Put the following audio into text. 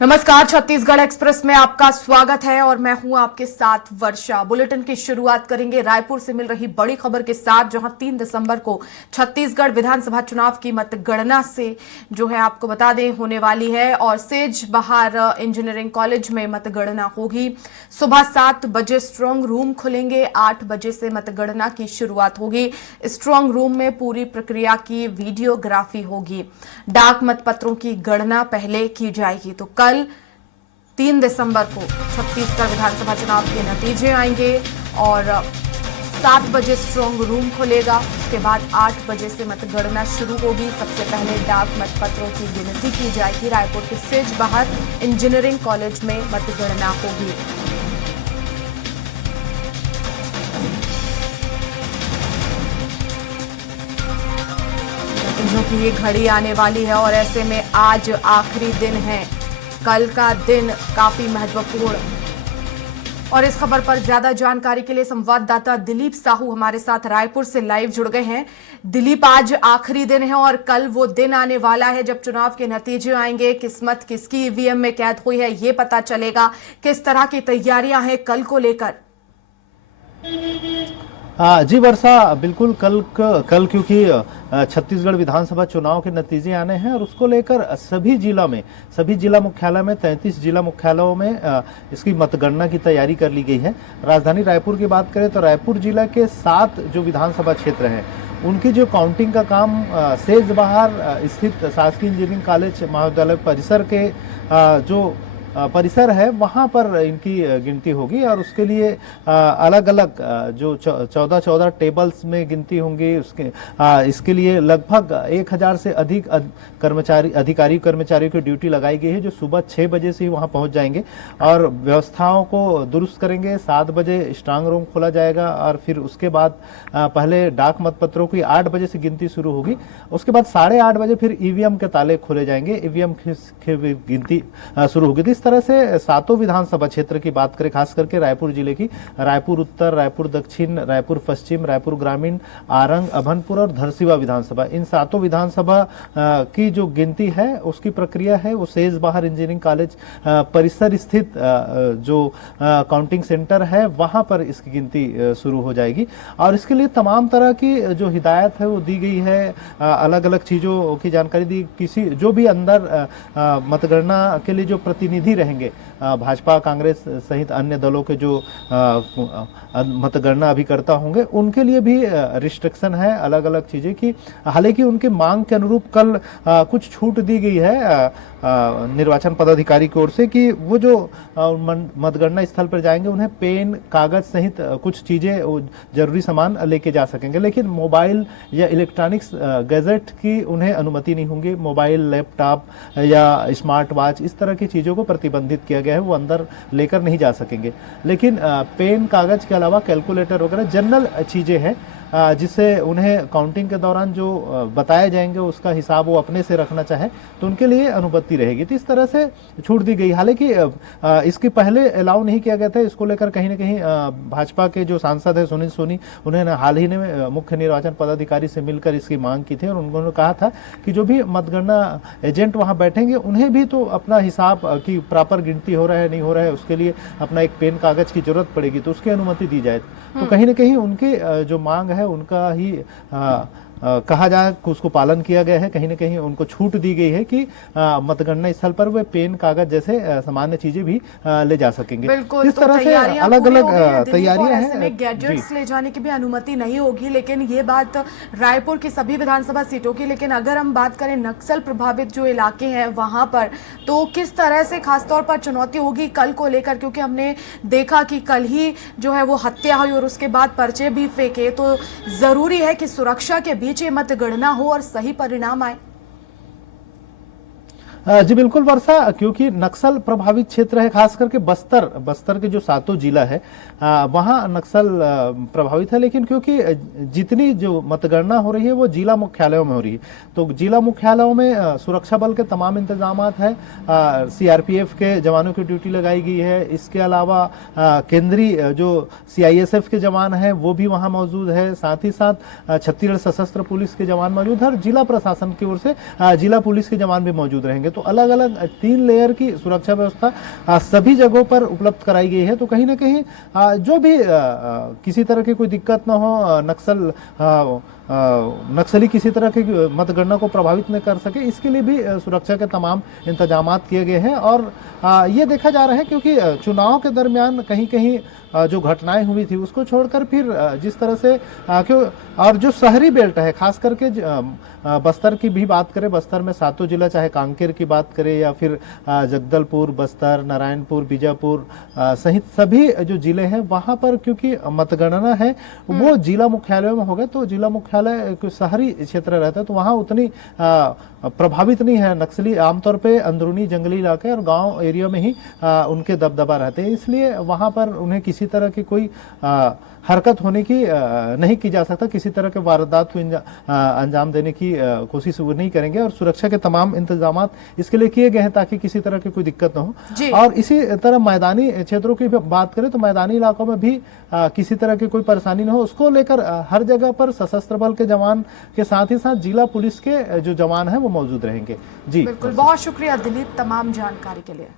नमस्कार, छत्तीसगढ़ एक्सप्रेस में आपका स्वागत है और मैं हूं आपके साथ वर्षा। बुलेटिन की शुरुआत करेंगे रायपुर से मिल रही बड़ी खबर के साथ, जहां 3 दिसंबर को छत्तीसगढ़ विधानसभा चुनाव की मतगणना से जो है आपको बता दें होने वाली है और सेज बहार इंजीनियरिंग कॉलेज में मतगणना होगी। सुबह 7 बजे स्ट्रांग रूम खुलेंगे, 8 बजे से मतगणना की शुरुआत होगी। स्ट्रांग रूम में पूरी प्रक्रिया की वीडियोग्राफी होगी। डाक मतपत्रों की गणना पहले की जाएगी। तो कल 3 दिसंबर को छत्तीसगढ़ विधानसभा चुनाव के नतीजे आएंगे और 7 बजे स्ट्रांग रूम खुलेगा। उसके बाद 8 बजे से मतगणना शुरू होगी। सबसे पहले डाक मतपत्रों की गिनती की जाएगी। रायपुर के सेज बहार इंजीनियरिंग कॉलेज में मतगणना होगी। नतीजों की ये घड़ी आने वाली है और ऐसे में आज आखिरी दिन है। कल का दिन काफी महत्वपूर्ण और इस खबर पर ज्यादा जानकारी के लिए संवाददाता दिलीप साहू हमारे साथ रायपुर से लाइव जुड़ गए हैं। दिलीप, आज आखिरी दिन है और कल वो दिन आने वाला है जब चुनाव के नतीजे आएंगे। किस्मत किसकी ईवीएम में कैद हुई है ये पता चलेगा। किस तरह की तैयारियां हैं कल को लेकर? जी वर्षा, बिल्कुल कल क्योंकि छत्तीसगढ़ विधानसभा चुनाव के नतीजे आने हैं और उसको लेकर सभी जिला मुख्यालय में 33 जिला मुख्यालयों में इसकी मतगणना की तैयारी कर ली गई है। राजधानी रायपुर की बात करें तो रायपुर जिला के 7 जो विधानसभा क्षेत्र हैं उनकी जो काउंटिंग का काम सेज बहार स्थित शासकीय इंजीनियरिंग कॉलेज महाविद्यालय परिसर के जो परिसर है वहां पर इनकी गिनती होगी और उसके लिए अलग अलग जो 14 टेबल्स में गिनती होंगी। इसके लिए लगभग 1000 से अधिक कर्मचारियों की ड्यूटी लगाई गई है जो सुबह 6 बजे से ही वहां पहुंच जाएंगे और व्यवस्थाओं को दुरुस्त करेंगे। 7 बजे स्ट्रांग रूम खोला जाएगा और फिर उसके बाद पहले डाक मतपत्रों की 8 बजे से गिनती शुरू होगी। उसके बाद 8:30 बजे फिर ईवीएम के ताले खोले जाएंगे, ईवीएम की गिनती शुरू होगी। इस तरह से 7 विधानसभा क्षेत्र की बात करें, खास करके रायपुर जिले की, रायपुर उत्तर, रायपुर दक्षिण, रायपुर पश्चिम, रायपुर ग्रामीण, आरंग, अभनपुर और धरसीवा विधानसभा, इन 7 विधानसभा की जो गिनती है उसकी प्रक्रिया है वो सेज बहार इंजीनियरिंग कॉलेज परिसर स्थित जो काउंटिंग सेंटर है वहां पर इसकी गिनती शुरू हो जाएगी और इसके लिए तमाम तरह की जो हिदायत है वो दी गई है। अलग अलग चीजों की जानकारी दी। किसी जो भी अंदर मतगणना के लिए जो प्रतिनिधि रहेंगे, भाजपा, कांग्रेस सहित अन्य दलों के जो मतगणना अभिकर्ता होंगे उनके लिए भी रिस्ट्रिक्शन है अलग अलग चीजें की। हालांकि उनके मांग के अनुरूप कल कुछ छूट दी गई है निर्वाचन पदाधिकारी की ओर से कि वो जो मतगणना स्थल पर जाएंगे उन्हें पेन, कागज सहित कुछ चीजें, जरूरी सामान लेके जा सकेंगे, लेकिन मोबाइल या इलेक्ट्रॉनिक्स गैजेट की उन्हें अनुमति नहीं होगी। मोबाइल, लैपटॉप या स्मार्ट वॉच, इस तरह की चीजों को प्रतिबंधित किया गया है, वो अंदर लेकर नहीं जा सकेंगे। लेकिन पेन, कागज के अलावा कैलकुलेटर वगैरह जनरल चीजें हैं जिससे उन्हें काउंटिंग के दौरान जो बताए जाएंगे उसका हिसाब वो अपने से रखना चाहे तो उनके लिए अनुमति रहेगी। तो इस तरह से छूट दी गई। हालांकि इसके पहले अलाउ नहीं किया गया था। इसको लेकर कहीं ना कहीं भाजपा के जो सांसद है सुनील सोनी, उन्होंने हाल ही में मुख्य निर्वाचन पदाधिकारी से मिलकर इसकी मांग की थी और उन्होंने कहा था कि जो भी मतगणना एजेंट वहां बैठेंगे उन्हें भी तो अपना हिसाब की प्रॉपर गिनती हो रहा है नहीं हो रहा है उसके लिए अपना एक पेन, कागज की जरूरत पड़ेगी तो उसकी अनुमति दी जाए। तो कहीं ना कहीं उनकी जो मांग है उनका ही कहा जाए कि उसको पालन किया गया है। कहीं ना कहीं उनको छूट दी गई है कि मतगणना स्थल पर वे पेन, कागज जैसे सामान्य चीजें भी ले जा सकेंगे। बिल्कुल, इस तरह से अलग अलग तैयारियां हैं। में गैजेट्स ले जाने की भी अनुमति नहीं होगी। लेकिन ये बात रायपुर की सभी विधानसभा सीटों की। लेकिन अगर हम बात करें नक्सल प्रभावित जो इलाके हैं वहां पर, तो किस तरह से खासतौर पर चुनौती होगी कल को लेकर? क्योंकि हमने देखा कि कल ही जो है वो हत्या हुई और उसके बाद पर्चे भी फेंके। तो जरूरी है कि सुरक्षा के बीच ये मतगणना हो और सही परिणाम आए। जी बिल्कुल वर्षा, क्योंकि नक्सल प्रभावित क्षेत्र है, खास करके बस्तर के जो 7 जिला है वहां नक्सल प्रभावित है। लेकिन क्योंकि जितनी जो मतगणना हो रही है वो जिला मुख्यालयों में हो रही है तो जिला मुख्यालयों में सुरक्षा बल के तमाम इंतजाम है। सीआरपीएफ के जवानों की ड्यूटी लगाई गई है। इसके अलावा केंद्रीय जो सीआईएसएफ के जवान हैं वो भी वहां मौजूद है। साथ ही साथ छत्तीसगढ़ सशस्त्र पुलिस के जवान मौजूद है और जिला प्रशासन की ओर से जिला पुलिस के जवान भी मौजूद रहेंगे। तो अलग अलग 3 लेयर की सुरक्षा व्यवस्था सभी जगहों पर उपलब्ध कराई गई है। तो कहीं ना कहीं जो भी किसी तरह की कोई दिक्कत ना हो, नक्सली किसी तरह की मतगणना को प्रभावित न कर सके, इसके लिए भी सुरक्षा के तमाम इंतजामात किए गए हैं। और ये देखा जा रहा है क्योंकि चुनाव के दरमियान कहीं कहीं जो घटनाएं हुई थी उसको छोड़कर फिर जिस तरह से क्यों, और जो शहरी बेल्ट है खास करके बस्तर की भी बात करें, बस्तर में सातों जिला, चाहे कांकेर की बात करें या फिर जगदलपुर, बस्तर, नारायणपुर, बीजापुर सहित सभी जो जिले हैं वहां पर क्योंकि मतगणना है वो जिला मुख्यालयों में हो गए, तो जिला मुख्यालय शहरी क्षेत्र रहता है तो वहां उतनी प्रभावित नहीं है नक्सली। आमतौर पे अंदरूनी जंगली इलाके और गांव एरिया में ही उनके दबदबा रहते हैं, इसलिए वहां पर उन्हें किसी तरह की कोई हरकत होने की नहीं की जा सकता, किसी तरह के वारदात को अंजाम देने की कोशिश वो नहीं करेंगे। और सुरक्षा के तमाम इंतजाम इसके लिए किए गए हैं ताकि किसी तरह की कोई दिक्कत न हो। और इसी तरह मैदानी क्षेत्रों की भी बात करें तो मैदानी इलाकों में भी किसी तरह की कोई परेशानी न हो, उसको लेकर हर जगह पर सशस्त्र बल के जवान के साथ ही साथ जिला पुलिस के जो जवान हैं वो मौजूद रहेंगे। जी बिल्कुल, बहुत शुक्रिया दिलीप तमाम जानकारी के लिए।